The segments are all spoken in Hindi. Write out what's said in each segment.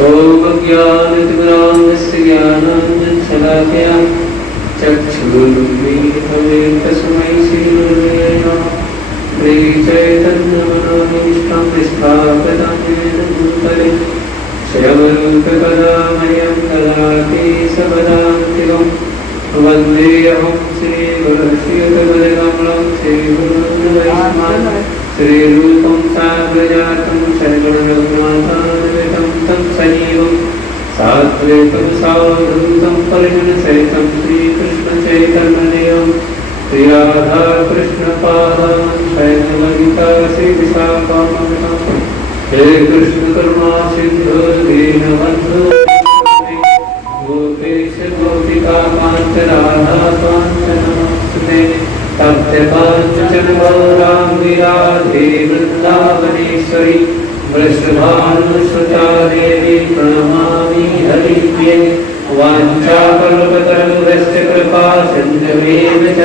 ओम ज्ञानतिमिरान्धस्य ज्ञानाञ्जनशलाकया चक्षुरुन्मीलितं तस्मै श्रीगुरवे नमः। श्रीचैतन्यमनोभीष्टं स्थापितं येन भूतले स्वयंरूपकदामयं ददाति सबदान्तिकं वन्देऽहं श्रीगुरुश्रीयुतपदकमलं श्रीगुरुन् श्रीरूपं साग्रजातं शरणगुणाधारवितं तं सजीवं साद्वैतं सावधूतं परिजनसहितं श्रीकृष्णचैतन्यदेवं श्रीराधाकृष्णपादान् शरणललिता श्रीविशाखान्वितं हे कृष्ण करुणा सिन्धो दीनबन्धो गोपेश गोपिका कान्त राधा कान्त नमस्ते तप्तकाञ्चन गौराङ्गी राधे वृन्दावनेश्वरी वृषभानुसुता देवी प्रणमामि हरिप्रिये वाञ्छाकल्पतरुभ्यश्च कृपा सिन्धुमेव च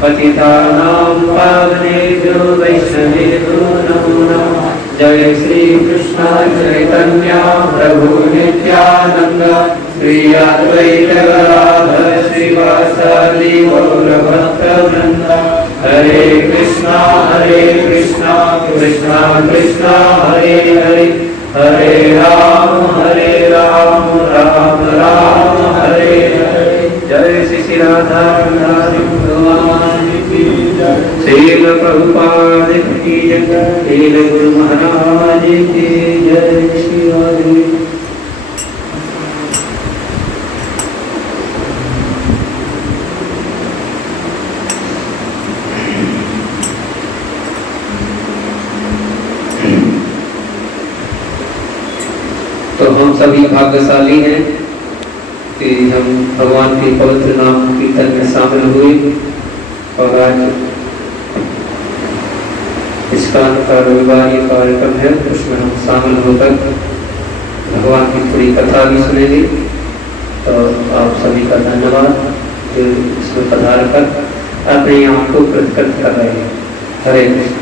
पतितानां पावनेभ्यो वैष्णवेभ्यो नमो नमः। जय श्री कृष्ण चैतन्य प्रभु नित्यानंद श्री अद्वैत गदाधर श्रीवासादि गौरभक्तवृंद। हरे कृष्णा कृष्णा कृष्णा हरे हरे हरे राम राम राम हरे हरे। जय श्री राधा भगवान की जय। श्रील प्रभुपाद की जय। श्रील गुरु महाराज की जय। श्री राधे। तो हम सभी भाग्यशाली हैं कि हम भगवान के पवित्र नाम कीर्तन में शामिल हुए और आज इसका रविवार ये कार्यक्रम है, उसमें हम शामिल होकर भगवान की थोड़ी कथा भी सुनेंगे। तो आप सभी का धन्यवाद जो इसमें पधार कर अपने आप को कृतकृत कर रहे हैं। हरे कृष्ण।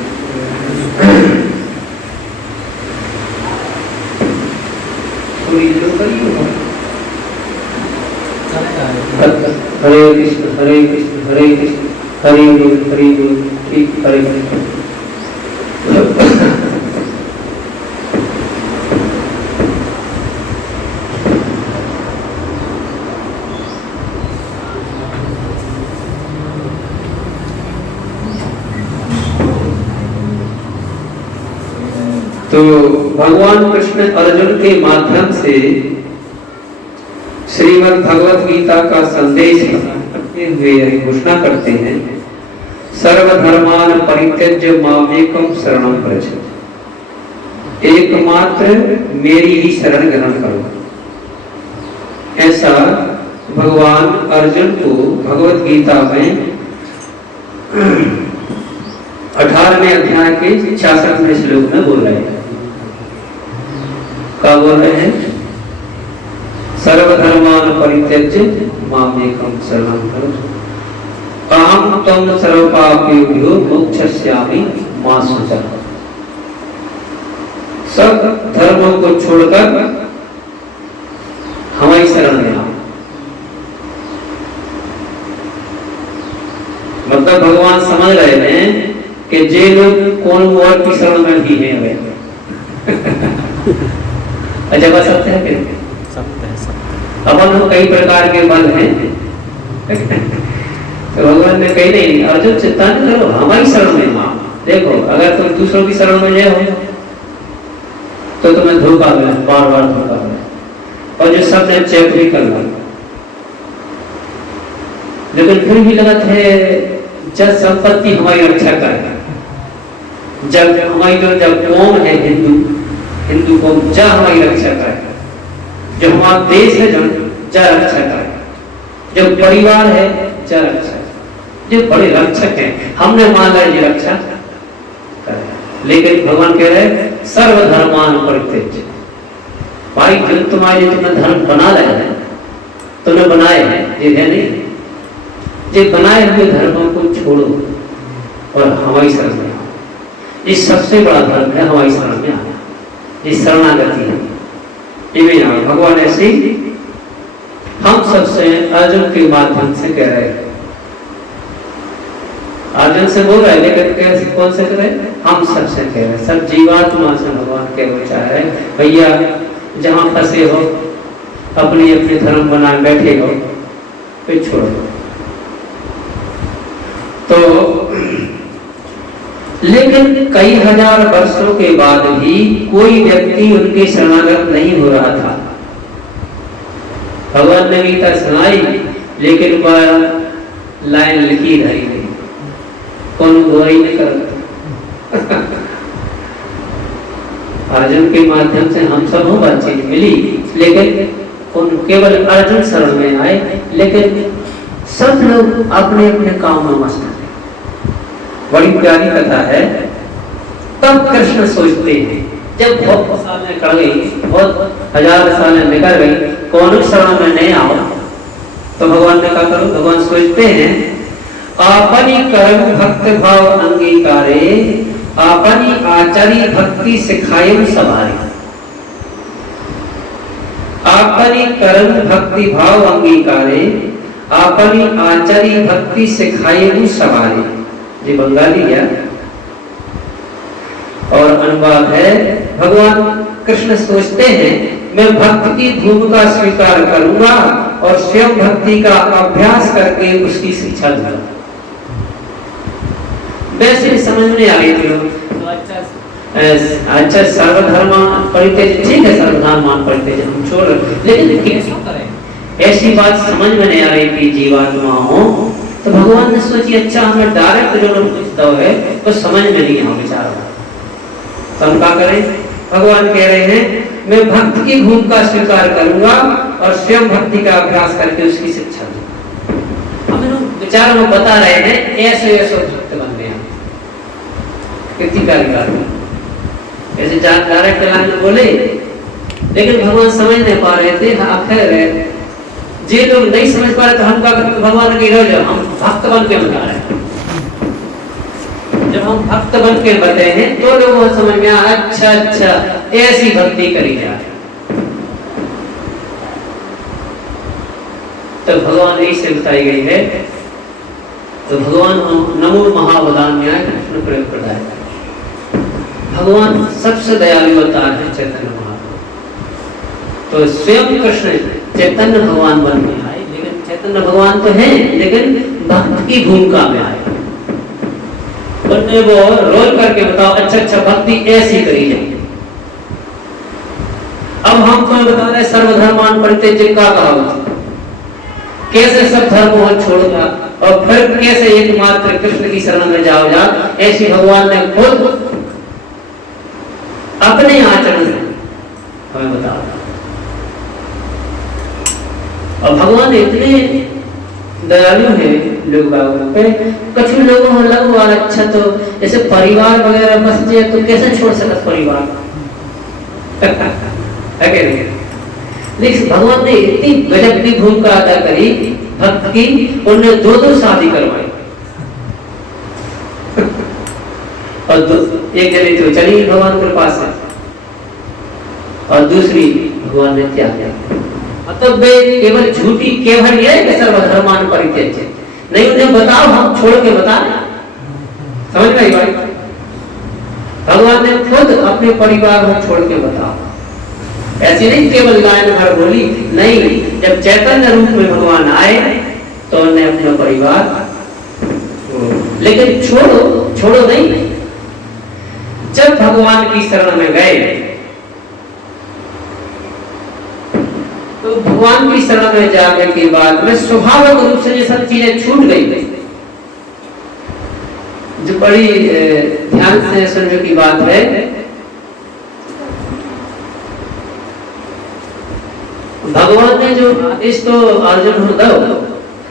हरे कृष्ण हरे कृष्ण हरे कृष्ण हरे बोल ठीक हरे कृष्ण। तो भगवान कृष्ण अर्जुन के माध्यम से श्रीमद् भगवत गीता का संदेश करते हुए घोषणा करते हैं, सर्वधर्मान परित्यज्य मामेकं शरणं व्रज। एकमात्र मेरी ही शरण ग्रहण करो। ऐसा भगवान अर्जुन को भगवत गीता में 18वें अध्याय के 66वें श्लोक में बोल रहे हैं। क्या बोल रहे हैं? सर्वधर्मान परित्यज्य मामेकं शरणं व्रज अहं त्वं सर्वपापेभ्यो मोक्षयिष्यामि मा शुचः। सब धर्मों को छोड़कर हमारी शरण में आओ। मतलब भगवान समझ रहे हैं कि जे लोग कौन और की शरण में भी हैं वे अच्छा बात सत्य है क्या? सत्य है। अपन लोग कई प्रकार के बल हैं तो भगवान ने कही नहीं, अर्जुन चिंता न करो, हमारी शरण में आओ। देखो अगर तुम दूसरों की शरण में जाओ तो तुम्हें धोखा मिले, बार बार धोखा मिले, और जो सब ने चेक भी कर लो। लेकिन फिर भी लगत है जब संपत्ति हमारी रक्षा करेगा, जब हमारी जब कौम है हिंदू कौम जा हमारी रक्षा करेगा, जो हमारा देश है जा रक्षा करेगा, जो परिवार है जा रक्षा, जो बड़े रक्षक हैं हमने माना ये रक्षा करेगा। लेकिन भगवान कह रहे सर्वधर्मान परित्यज्य। भाई जो तुम्हारे तुमने धर्म बना रहे हैं, तुमने बनाए हैं, ये है नहीं, ये बनाए हुए धर्मों को छोड़ो और हमारी शरण में आओ। ये सबसे बड़ा धर्म है, हमारी शरण में आना, ये शरणागति है। भगवान ऐसे हम सबसे अर्जुन के माध्यम से कह रहे हैं, अर्जुन से बोल रहे लेकिन कैसे कौन से कह रहे? हम सबसे कह रहे, सब जीवात्मा से भगवान कहना चाह रहे भैया जहां फंसे हो अपनी अपने धर्म बनाए बैठे हो फिर छोड़ो। तो लेकिन कई हजार वर्षों के बाद भी कोई व्यक्ति उनके शरणागत नहीं हो रहा था। भगवान ने गीता सुनाई लेकिन वह लाइन लिखी रही नहीं, कौन बुराई नहीं करता। अर्जुन के माध्यम से हम सब हो बातचीत मिली, लेकिन कौन केवल अर्जुन शरण में आए, लेकिन सब लोग अपने अपने काम में मस्त थे। बड़ी प्यारी कथा है। तब कृष्ण सोचते हैं जब बहुत सालें कट गई, बहुत हजार सालें निकल गई, कौन शरण में नहीं आओ, तो भगवान ने कहा करो, भगवान सोचते हैं आपनी कर्म भक्त भाव अंगीकारे आपनी आचारी भक्ति सिखाए सवारे। आपनी कर्म भक्ति भाव अंगीकारे आपनी आचारी भक्ति सिखाए सवारे। ये बंगाली है और अनुवाद है। भगवान कृष्ण सोचते हैं मैं भक्ति की भूमिका स्वीकार करूंगा और स्वयं भक्ति का अभ्यास करके उसकी शिक्षा दूंगा। वैसे समझ में आ रही थी तो अच्छा सर्वधर्म परित्यज, ठीक है सर्वधर्म परित्यज हम छोड़ रहे, लेकिन कैसे करें ऐसी बात समझ में नहीं आ रही थी जीवात्माओं। तो भगवान ने सोची अच्छा हमें डायरेक्ट जो लोग पूछता है तो समझ में नहीं आ विचार, तो हम क्या करें? भगवान कह रहे हैं मैं भक्ति की भूमिका स्वीकार करूंगा और स्वयं भक्ति का अभ्यास करके उसकी शिक्षा दूंगा। हम लोग विचार में बता रहे हैं ऐसे ऐसे भक्त बन गए कितनी कार्य ऐसे डायरेक्ट लाइन में बोले, लेकिन भगवान समझ नहीं पा रहे थे। आखिर जे लोग नहीं समझ पा रहे तो हम क्या करते? भगवान की रह हम भक्त बन के बता रहे हैं। जब हम भक्त बन के बताए हैं तो लोगों को समझ में आया अच्छा अच्छा ऐसी भक्ति करी जाए। तो भगवान ऐसे बताई गई है। तो भगवान नमो महावदान न्याय कृष्ण प्रयोग प्रदाय। भगवान सबसे दयालु अवतार है चैतन्य महाप्रभु। तो स्वयं कृष्ण चैतन्य भगवान बन के आए, लेकिन चैतन्य भगवान तो है लेकिन भक्त की भूमिका में आए। उन्होंने वो रोल करके बताओ अच्छा अच्छा भक्ति ऐसी करी जाए। अब हम तुम्हें बता रहे सर्वधर्मान परित्यज्य का कहा, कैसे सब धर्म को छोड़ना और फिर कैसे एकमात्र कृष्ण की शरण में जाओ जा। ऐसी भगवान ने खुद अपने आचरण से हमें बता। और भगवान इतने दयालु है लोग पे, कुछ लोगों को लगा अच्छा तो जैसे परिवार वगैरह बस जाए तो कैसे छोड़ सकता परिवार लेकिन भगवान ने इतनी गजब की भूमिका अदा करी भक्त की, उन्होंने दो शादी करवाई और एक जनी तो चली भगवान के पास है और दूसरी भगवान ने त्याग दिया। मतलब वे केवल झूठी केवल ये कि सर्वधर्मान परित्यज्य नहीं, उन्हें बताओ हम छोड़ के बता, समझ में आई बात? भगवान ने खुद अपने परिवार को छोड़ के बताओ। ऐसी नहीं केवल लाइन भर बोली, नहीं, जब चैतन्य रूप में भगवान आए तो उन्हें अपना परिवार, लेकिन छोड़ो नहीं। जब भगवान की शरण में गए तो भगवान की शरण में जाने के बाद में स्वाभाविक रूप से ये सब चीजें छूट गई। जो बड़ी ध्यान से समझो की बात है, भगवान ने जो आदेश तो अर्जुन को दो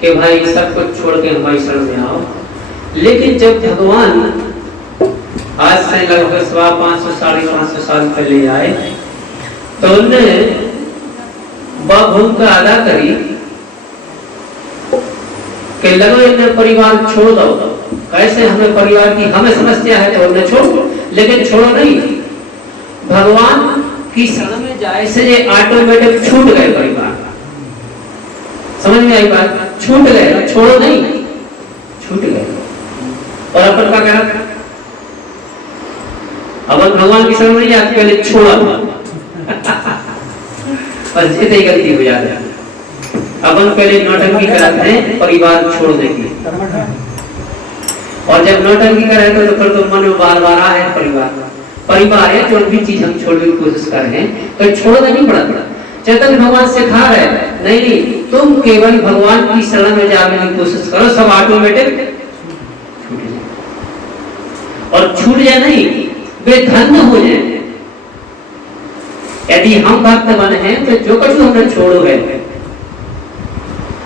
कि भाई सब कुछ छोड़ के हमारी शरण में आओ, लेकिन जब भगवान आज से लगभग 500 साढ़े 500 साल पहले आए तो उन्हें भूमिका अदा करी कि लगो इन्हें परिवार छोड़ दो। कैसे हमें परिवार की हमें समस्या है तो उन्हें छोड़ो, लेकिन छोड़ो नहीं। भगवान कि शरण में जाए से ये ऑटोमेटिक छूट गए परिवार। समझ में आई बात? छूट गए, छोड़ो नहीं, छूट गए। और अपन क्या करा? अपन भगवान की शरण नहीं जाते, पहले छोड़ा और जितनी गलती हो जाती है। अपन पहले नौटंकी कराते हैं परिवार छोड़ने की, और जब नौटंकी करे तो फिर तो मन में बार बार आए परिवार है, जो भी चीज हम छोड़ने की कोशिश कर रहे हैं तो छोड़ना नहीं पड़ता। चैतन्य भगवान सिखा रहे नहीं, तुम केवल भगवान की शरण में जाने की कोशिश करो, सब ऑटोमेटिक छूट जाए। और छूट जाए नहीं, वे धन्य हो जाए। यदि हम भक्त बने हैं तो जो कुछ हमने छोड़ो है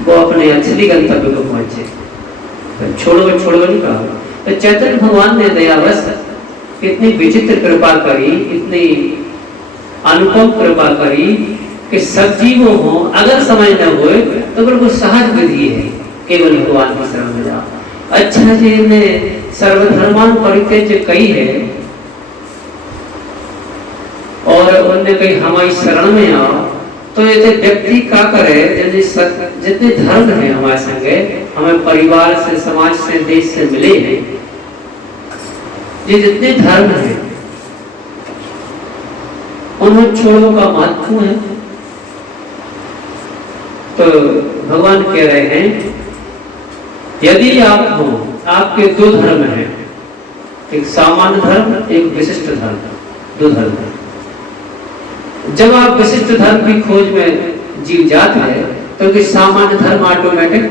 वो अपने असली गंतव्य को पहुंचे। तो छोड़ो नहीं कहा। तो चैतन्य भगवान ने दयावश कितनी विचित्र कृपा करी, इतनी अनुपम कृपा करी कि सब जीवों हो अगर समझ न होए तो बिल्कुल सहज विधि है, केवल भगवान की शरण में जाओ। अच्छा जी ने सर्वधर्मान परित्यज्य कही है और उन्होंने कही हमारी शरण में आओ। तो ये व्यक्ति क्या करे, जितने धर्म है हमारे संगे, हमें परिवार से, समाज से, देश से मिले हैं, ये जितने धर्म है उन्हें छोड़ने का महत्व है। तो भगवान कह रहे हैं यदि आप हो, आपके दो धर्म हैं, एक सामान्य धर्म, एक विशिष्ट धर्म, दो धर्म है। जब आप विशिष्ट धर्म की खोज में जीव जाते हैं तो कि सामान्य धर्म ऑटोमेटिक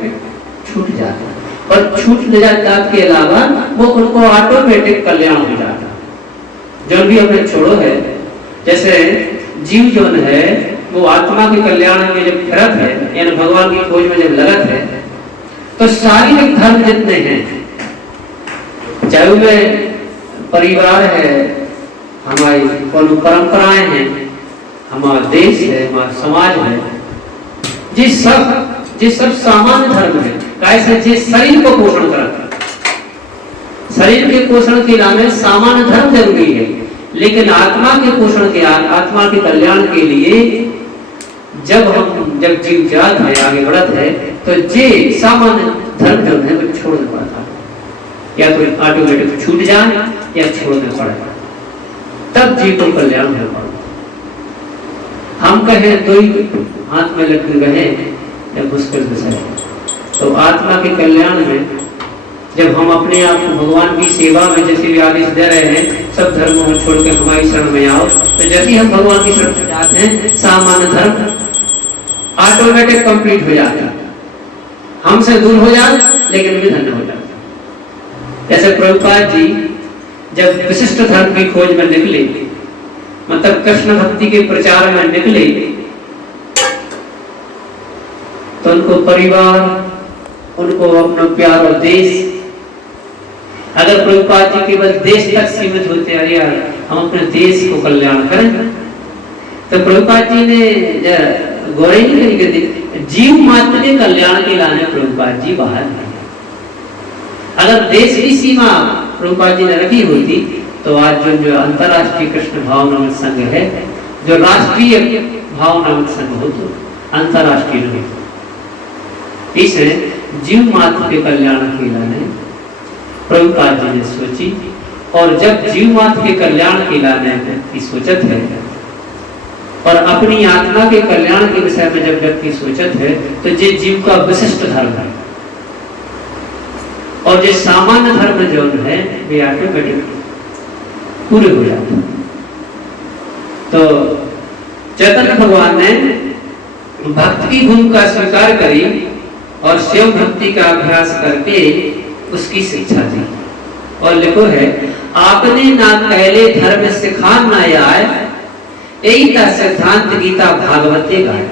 छूट जाता है, और छूट जाता के अलावा वो उनको ऑटोमेटिक कल्याण हो जाता है। जो भी हमने छोड़ो है, जैसे जीव जो है वो आत्मा के कल्याण में जब फिरत है, यानी भगवान की खोज में जब लगत है, तो शारीरिक धर्म जितने हैं, चाहे उनमें परिवार है, हमारी परंपराएं हैं, हमारा देश है, हमारा समाज है, जिस सब सामान्य धर्म है, कैसे जिस शरीर को पोषण करता है। शरीर के पोषण के लिए सामान्य धर्म जरूरी है, लेकिन आत्मा के पोषण के, आत्मा के कल्याण के लिए जब जीव जात है, आगे बढ़त है, तो जे सामान्य धर्म जो है वो छोड़ना पड़ता है, या तो ऑटोमेटिक छूट जाए या छोड़ना पड़ेगा, तब जीव को कल्याण हो पाएगा। हम कहें दो ही हाथ में लटक गए या मुश्किल विषय। तो आत्मा के कल्याण में जब हम अपने आप को भगवान की सेवा में जैसे भी आदेश दे रहे हैं, सब धर्मों को छोड़ के हमारी शरण में आओ, तो जैसे ही हम भगवान की शरण में जाते हैं, सामान्य धर्म ऑटोमेटिक कंप्लीट हो जाता है, हमसे दूर हो जाता, लेकिन भी धन्य हो जाता। जैसे प्रभुपाद जी जब विशिष्ट धर्म की खोज में निकले, मतलब कृष्ण भक्ति के प्रचार में निकले, तो उनको परिवार, उनको अपना प्यार और देश, अगर प्रभुपाद जी केवल देश तक सीमित होते, अरे यार हम अपने देश को कल्याण करें, तो प्रभुपाद जी ने गौरे नहीं करी, जीव मात्र के कल्याण के लाने प्रभुपाद जी बाहर नहीं। अगर देश की सीमा प्रभुपाद जी ने रखी होती तो आज जो अंतरराष्ट्रीय कृष्ण भावनामृत संघ है, जो राष्ट्रीय भावनामृत संघ हो, तो अंतरराष्ट्रीय नहीं। इसे जीव मात्र के कल्याण के लाने प्रभुपाद जी ने सोची, और जब जीव मात्र के कल्याण के लाने की सोचत है और अपनी आत्मा के कल्याण के विषय में जब व्यक्ति सोचत है, तो ये जीव का विशिष्ट धर्म है, और जो सामान्य धर्म जो है वे ऑटोमेटिक पूरे हो जाते हैं। तो चैतन्य भगवान ने भक्त की भूमिका स्वीकार करी और शिव भक्ति का अभ्यास करके उसकी शिक्षा दी, और लिखो है आपने ना पहले धर्म सिखान ना आए, यही था सिद्धांत गीता भागवते गाय।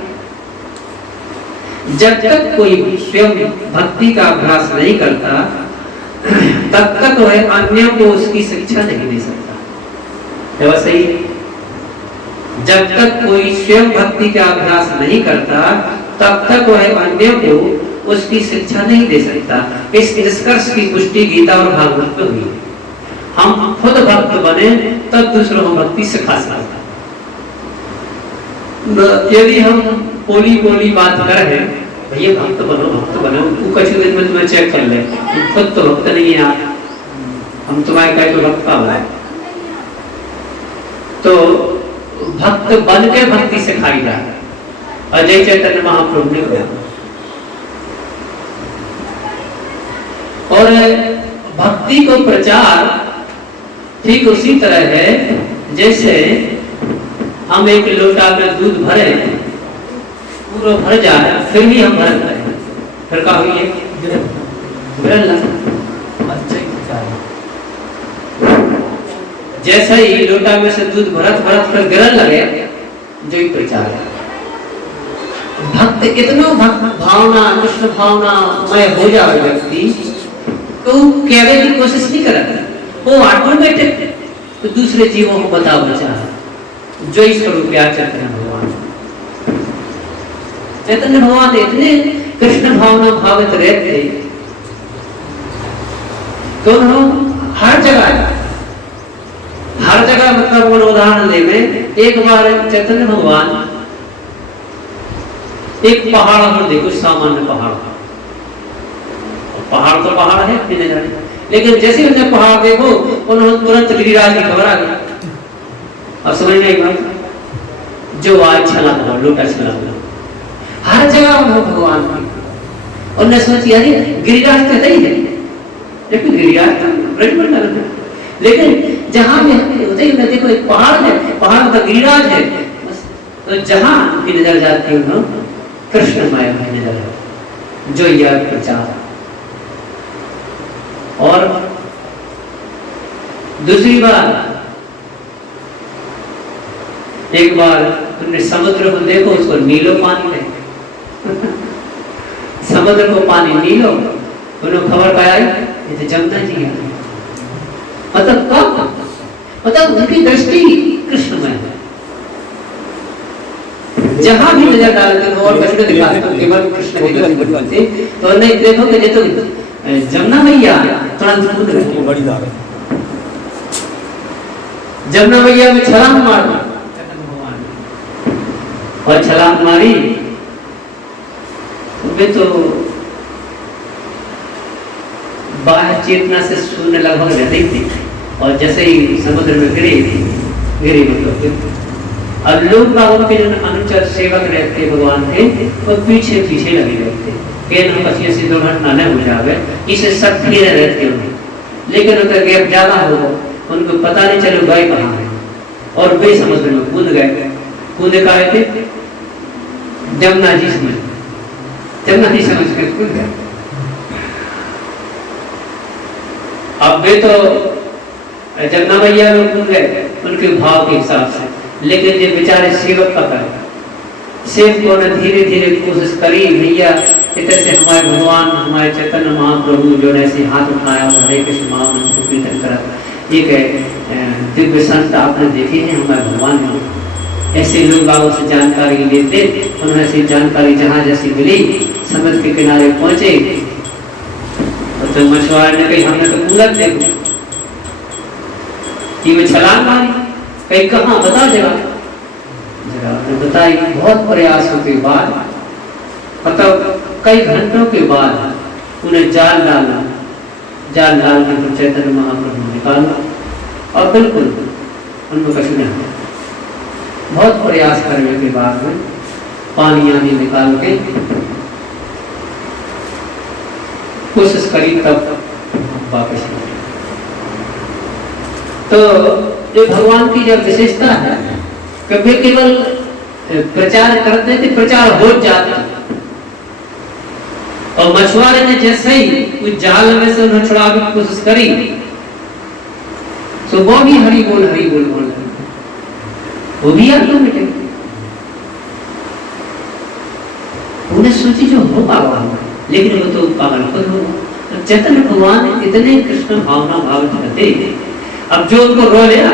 जब तक कोई स्वयं भक्ति का अभ्यास नहीं करता, तब तक वह अन्य को उसकी शिक्षा नहीं दे सकता। सही, जब तक कोई स्वयं भक्ति का अभ्यास नहीं करता, तब तक वह अन्य को उसकी शिक्षा नहीं दे सकता। इस निष्कर्ष की पुष्टि गीता और भागवत में हुई है। हम खुद भक्त बने तब दूसरों को भक्ति सिखा सकते। यदि हम पोली पोली बात कर रहे हैं, भैया भक्त बनो, तू कछु दिन में तुम्हें चेक कर ले, खुद तो भक्त नहीं है आप, हम तुम्हारे कहे तो भक्त का है। तो भक्त बन के भक्ति सिखाई जाए, अजय चैतन्य महाप्रभु ने कहा। और भक्ति को प्रचार ठीक उसी तरह है जैसे हम एक लोटा में दूध भरे, पूरा भर जाए, फिर भी हम भर रहे, फिर क्या हुई जैसा ही लोटा में से दूध भरत भरत फिर गिरन लगे, जो ही प्रचार है। भक्त इतना भक्त भावना कृष्ण भावना मय हो जाए व्यक्ति, तो कहने की कोशिश नहीं करता, वो ऑटोमेटिक तो दूसरे जीवों को बता बचा जो ही स्वरूप चैतन्य भगवान। चैतन्य भगवान इतने कृष्ण भावना भावित रहते, तो हर जगह मतलब उदाहरण ले में, एक बार चैतन्य भगवान एक पहाड़ पर देखो, सामान्य पहाड़ तो पहाड़ है, लेकिन जैसे उन्हें पहाड़ देखो उन्होंने तुरंत गिरिराज की खबर आ गई। अब समझ नहीं बात, जो आज छला हुआ लोटा छला हुआ हर जगह भगवान की, उन्हें सोची अरे गिरिराज तो है ही है, लेकिन गिरिराज तो ब्रजमंडल है, लेकिन जहां में उदय में देखो एक पहाड़ है, पहाड़ का गिरिराज है, तो जहां की नजर जाती है कृष्णमय नजर है, जो यह प्रचार। और दूसरी बात, एक बार तुमने समुद्र को देखो, उसको नीलो पानी है समुद्र को पानी नीलो, उन्हें खबर पाया ये तो जमुना जी है, मतलब कब, मतलब उनकी दृष्टि कृष्णमय है, जहां भी नजर डालते हो और कृष्ण दिखाते तो केवल कृष्ण दिखाते, तो नहीं देखो कि ये तो जमुना मैया तुरंत कूद गई, बड़ी दाग है जमुना मैया में छलांग मार और छलांग मारी, वे तो बाह्य चेतना से शून्य लगभग रहती थी, और जैसे ही समुद्र में गिरी मतलब अब लोग बाबा के जो अनुचर सेवक रहते भगवान के, वो पीछे पीछे लगे रहते, ऐसी दुर्घटना न हो जाए, इसे सक्रिय रहते हो, लेकिन उनका गैप ज्यादा हो, उनको पता नहीं चलो गए कहाँ है, और वे समुद्र में कूद गए। कूद काहे थे? जमुना जी समझ के कूद गए। अब वे तो जमुना मैया में कूद गए उनके भाव के हिसाब से, लेकिन ये बेचारे सेवक का करे, सेवकों ने धीरे धीरे कोशिश करी, भैया इतने से हमारे भगवान हमारे चैतन्य महाप्रभु जो ने ऐसे हाथ उठाया और हरे कृष्ण महामंत्र को कीर्तन करा, एक दिव्य संत आपने देखे हैं हमारे भगवान में, ऐसे लोग बाबू से जानकारी लेते, उन्होंने ऐसी जानकारी जहाँ जैसी मिली समुद्र के किनारे पहुंचे, तो मछुआरे ने कही हमने तो पूरत देखो, ये छलांग मारी, कहीं कहाँ बता जगह बताई। बहुत प्रयासों के बाद, मतलब कई घंटों के बाद उन्हें जाल डाल के चैतन्य महाप्रभु निकाला, और बिल्कुल उनको कुछ नहीं हुआ। बहुत प्रयास करने के बाद में पानी आनी निकाल के कोशिश करी, तब वापस तो ये भगवान की जो विशेषता है कि वे केवल प्रचार करते थे, प्रचार हो जाता, और मछुआरे ने जैसे ही उस जाल में से उन्हें छुड़ाने की कोशिश करी, तो वो भी हरि बोल बोल वो भी ऑटोमेटिक उन्हें सोची जो हो पावा, लेकिन वो तो पागल खुद हो। तो चैतन्य भगवान इतने कृष्ण भावना भावित रहते, अब जो उनको रो लिया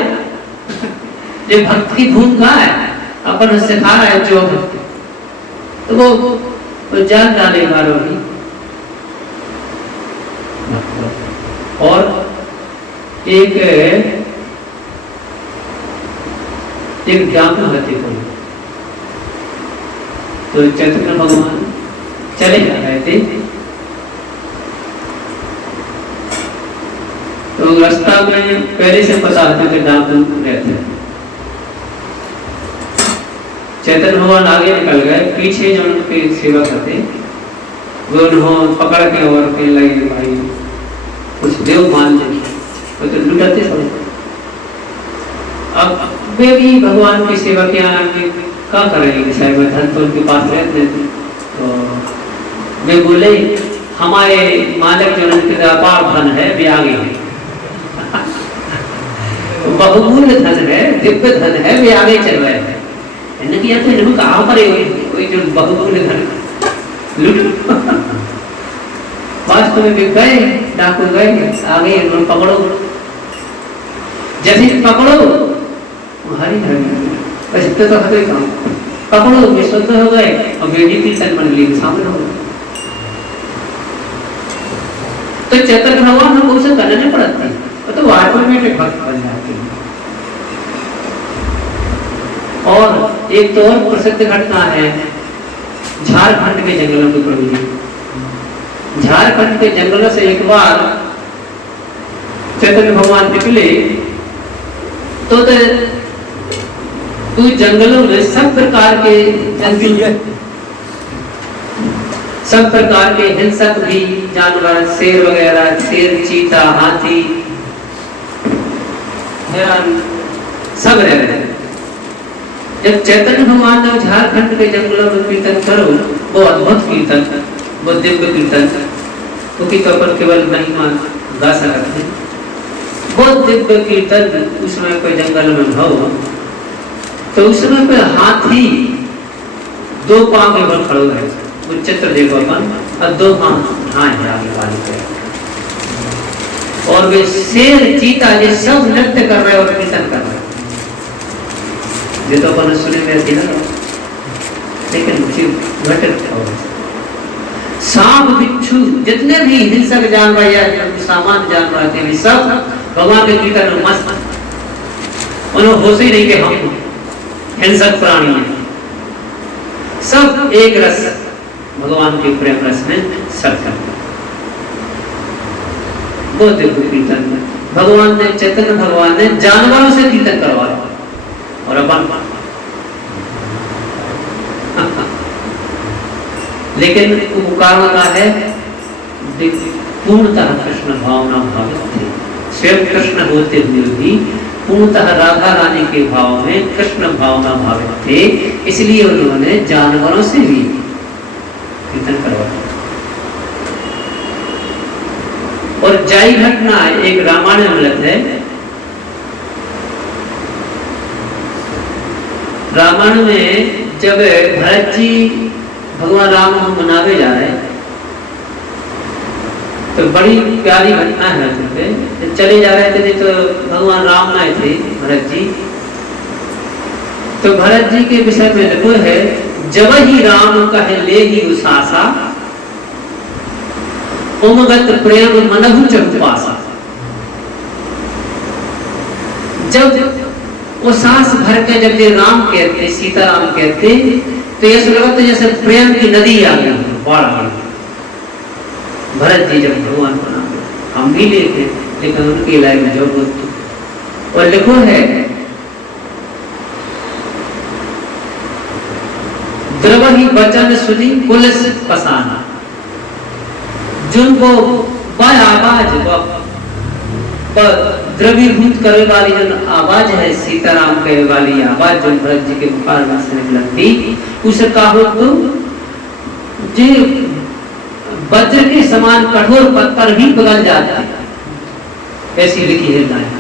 ये भक्त की धूम कहाँ है, अपन सिखा रहा है जो, तो वो जान डाले मारो भी। और एक ज्ञापन होती कोई तो चैतन्य भगवान चले जा रहे थे, तो रास्ता में पहले से पता था कि डाकू रहते हैं। चैतन्य भगवान आगे निकल गए, पीछे जो उनकी सेवा करते वो उन्होंने पकड़ के और कहने लगे भाई कुछ देव मान लेंगे, वो तो लुटाते सब। अब वे भी भगवान की सेवा के आगे क्या करेंगे, शायद धन तो उनके पास रहते थे। तो वे बोले हमारे मालिक जो उनके अपार धन है वे आगे है, बहुमूल्य धन है, दिव्य धन है, वे आगे चल रहे हैं। किया तो इनको कहाँ पर कोई जो बहुमूल्य धन लूट वास्तव में गए, डाकू गए, आगे उन्होंने पकड़ो, जैसे पकड़ो हरी हरी बस इतना तो हर काम पकड़ो, वे शुद्ध हो गए और वेदी कीर्तन मंडली में शामिल हो गए। तो चैतन्य भगवान हमको उसे करना नहीं पड़ता, तो ऑटोमेटिक भक्त बन जाते हैं। और एक तो और प्रसिद्ध घटना है झारखंड के जंगलों में प्रभु जी। झारखंड के जंगलों से एक बार चैतन्य भगवान निकले तो जंगलों में सब प्रकार के जंतु, सब प्रकार के हिंसक भी जानवर, शेर वगैरह, शेर, चीता, हाथी, हिरण सब रह रहे हैं। जब चैतन्य भगवान ने झारखंड के जंगलों में कीर्तन करो, वो अद्भुत कीर्तन, वो दिव्य कीर्तन, क्योंकि तो पर केवल महिमा गा सकते हैं। बहुत दिव्य कीर्तन उस समय कोई जंगल में हो तो उस समय पे हाथी दो पांव के बल खड़े रहे, वो चित्र देखो अपन, और दो हाथ आगे वाले पे, और वे शेर, चीता ये सब नृत्य कर रहे और कीर्तन कर रहे। ये तो अपन सुने में थी ना, लेकिन घटित हो सांप, बिच्छू, जितने भी हिंसक जानवर या सामान्य जानवर आते हैं सब भगवान के कीर्तन में मस्त। उन्हें होश ही नहीं कि हम हिंसक प्राणी हैं, सब एक रस भगवान के प्रेम रस में सरकते। बहुत दिव्य कीर्तन में भगवान ने, चैतन्य भगवान ने जानवरों से कीर्तन करवाया और अपन लेकिन वो कारण का है पूर्णतः कृष्ण भावना भावित थे। स्वयं कृष्ण होते हुए भी पूर्णतः राधा रानी के भाव में कृष्ण भावना भावित थे, इसलिए उन्होंने जानवरों से भी कीर्तन करवाया। और जाई घटना एक रामायण में मिलत है। रामायण में जब भरत जी भगवान राम को मनावे जा रहे तो बड़ी प्यारी घटना है। जब चले जा रहे थे तो भगवान राम आए थे भरत जी, तो भरत जी के विषय में लिखो है, जब ही राम कहे ले ही उसासा, उमगत प्रेम मनहु चंपासा। जब वो सांस भर के जब ये राम कहते, सीताराम कहते, तो ऐसा लगा तो जैसे प्रेम की नदी आ गई, बाढ़ आ गई। भरत जी जब भगवान को नाम, हम भी लेते लेकिन उनकी लाइफ में जरूरत थी। और लिखो है, द्रवही वचन सुनी पुलिस पसाना, जिनको वह आवाज द्रवीभूत करे वाली जो आवाज है, सीताराम कहे वाली आवाज जो भरत जी के मुखार से निकलती, उसे कहो तो जे वज्र के समान कठोर पत्थर भी पिघल जाते, ऐसी लिखी है लाइन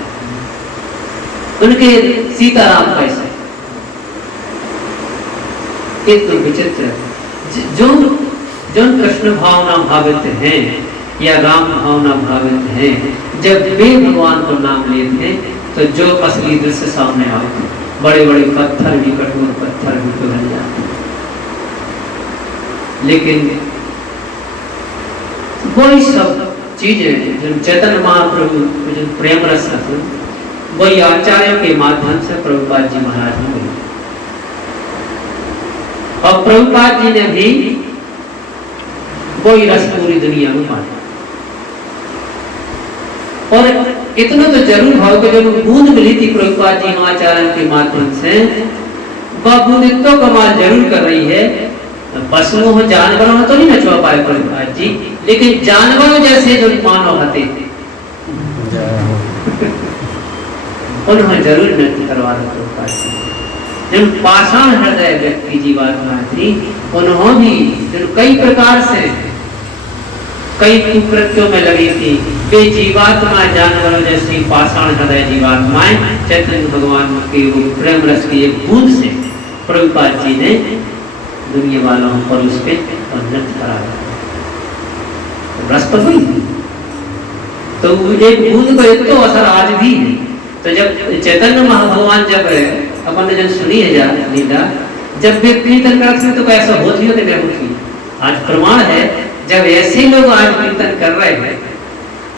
उनके सीताराम कैसे। एक तो विचित्र जो कृष्ण भावना भावित हैं या राम भावना भावित हैं, जब वे भगवान को नाम लेते हैं तो जो असली दृश्य सामने आते, बड़े बड़े पत्थर भी, कठोर पत्थर भी पिघल जाते। लेकिन वही सब चीजें जो चैतन्य महाप्रभु जो प्रेम रस है, वही आचार्यों के माध्यम से प्रभुपाद जी महाराज ने और प्रभुपाद जी ने भी वही रस पूरी दुनिया में पाया। और इतना तो जरूर भाव कि जब बूंद मिली थी प्रभुपाद जी महाचारण के माध्यम से, वह बूंद इतना कमाल जरूर कर रही है। पशुओं हो जानवरों हो तो नहीं नचवा पाए प्रभुपाद जी, लेकिन जानवरों जैसे जो मानव हते उन्होंने जरूर नृत्य करवा दिया प्रभुपाद जी। जिन पाषाण हृदय व्यक्ति जीवात्मा थी, उन्होंने भी कई प्रकार से कई कुकृत्यों में लगी थी, वे जीवात्मा जानवरों जैसी पाषाण हृदय जीवात्माएं चैतन्य भगवान के वो प्रेम रस की एक बूंद से प्रभुपाद जी ने दुनिया वालों पर उस पे नृत्य करा रस पर हुई। तो एक बूंद का एक तो असर आज भी है। तो जब चैतन्य महाभगवान जब अपन ने जब सुनी है लीला, जब वे कीर्तन करते हैं तो कैसा होती होती होती। आज प्रमाण है, जब ऐसे लोग आज कीर्तन कर रहे हैं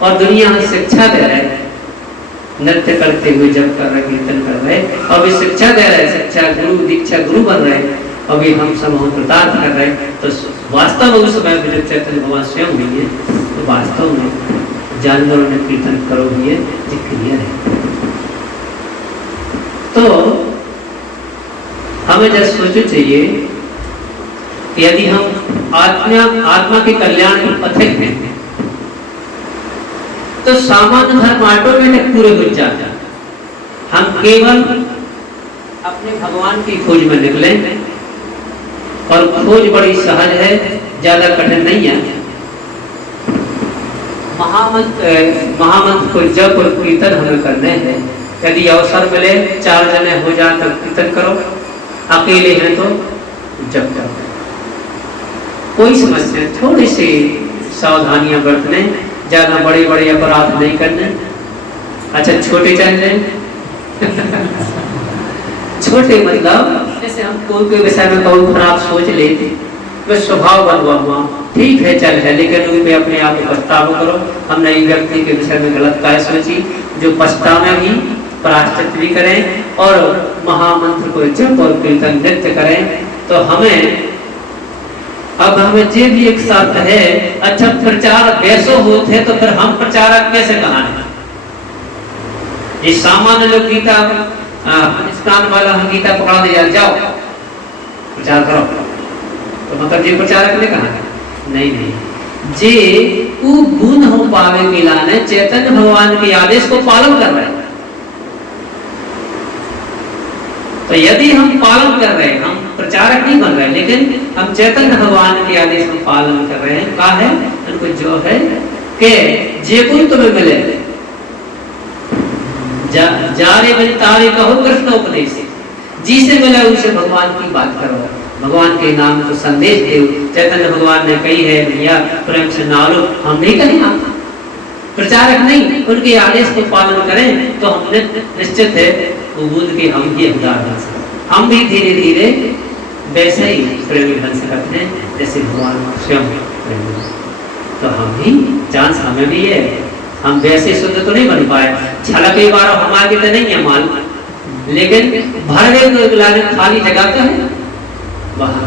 और दुनिया में शिक्षा दे रहे हैं, नृत्य करते हुए जब कर रहे कीर्तन कर रहे और वे शिक्षा दे रहे, शिक्षा गुरु दीक्षा गुरु बन रहे, अभी हम सब कृतार्थ कर रहे, तो वास्तव में उस समय में जब चैतन्य भगवान स्वयं हुई है, तो वास्तव में जानवरों ने कीर्तन करो भी क्लियर है। तो हमें जब सोचना चाहिए कि यदि हम आत्मा के कल्याण के पथिक हैं, तो सामान्य धर्म ऑटोमेटिक पूरे हो जाता। हम केवल अपने भगवान की खोज में निकले, और खोज बड़ी सहज है, ज्यादा कठिन नहीं है। महामंत्र को जप और कीर्तन हमें करने हैं। यदि अवसर मिले 4 जने हो जाए तो कीर्तन करो, अकेले हैं तो जप करो, कोई समस्या। थोड़ी सी सावधानियां बरतने, ज्यादा बड़े बड़े अपराध नहीं करने। अच्छा छोटे चल छोटे मतलब जैसे हम कोई के विषय में कोई खराब सोच लेते, तो स्वभाव बनवा हुआ ठीक है चल है, लेकिन उन पे अपने आप को पछतावा करो। हमने एक व्यक्ति के विषय में गलत काय सोची, जो पछतावे भी प्रायश्चित भी करें और महामंत्र को जप और कीर्तन नृत्य करें। तो हमें अब हमें जे भी एक साथ है। अच्छा प्रचार वैसो होते तो फिर हम प्रचारक कैसे कहानी? ये सामान्य लोग गीता स्नान वाला हम गीता पकड़ा दे जाओ प्रचार करो, तो मतलब जी प्रचारक ने कहा नहीं, जे वो गुण हो पावे मिलाने चैतन्य भगवान के आदेश को पालन कर रहे हैं। तो यदि हम पालन कर रहे हैं, हम प्रचारक नहीं बन रहे, लेकिन हम चैतन्य भगवान के आदेश को पालन कर रहे हैं। कहा है उनको जो है कि जे गुण तुम्हें मिले जारे बन तारे कहो कृष्ण उपदेश, जिसे मिला उसे भगवान की बात करो, भगवान के नाम को संदेश दे। चैतन्य भगवान ने कही है भैया प्रेम से नालो, हम नहीं कहें, हम प्रचारक नहीं, उनके आदेश को पालन करें तो हमने निश्चित है वो बूंद के हम ही उदाहरण से हम भी धीरे धीरे वैसे ही प्रेमी बन सकते हैं जैसे भगवान स्वयं प्रेमी। तो हम भी चांस हमें भी है, हम वैसे शुद्ध तो नहीं बन पाए, छलक एक बार हमारे तो नहीं है माल, लेकिन भर गए खाली जगह तो है।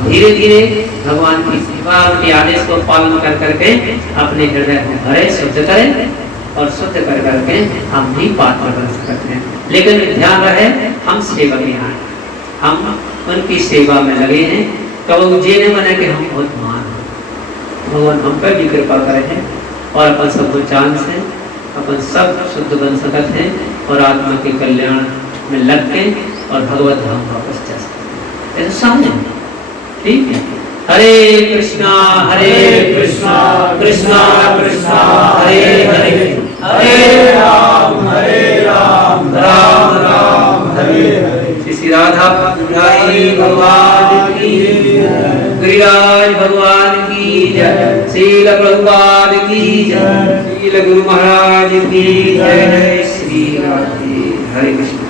धीरे धीरे भगवान की सेवा उनके आदेश को पालन कर करके अपने हृदय को भरे, शुद्ध करें और शुद्ध कर करके हम भी पात्र बन सकते हैं। लेकिन ध्यान रहे हम सेवक हैं, हम उनकी सेवा में लगे हैं। कब ये नहीं बने कि हम बहुत महान हैं, भगवान हम पर भी कृपा करें और अपन सबको चांस है, अपन सब शुद्ध बन सकते हैं और आत्मा के कल्याण में लग के और भगवत धाम वापस जा सकते हैं। सामने ठीक है। हरे कृष्णा कृष्णा कृष्णा हरे हरे, हरे राम राम राम हरे हरे। श्री राधा भगवान की, गिरिराज भगवान की जय, श्रील प्रभुपाद की जय, श्रील गुरु महाराज की जय। श्री राधे, हरे कृष्ण।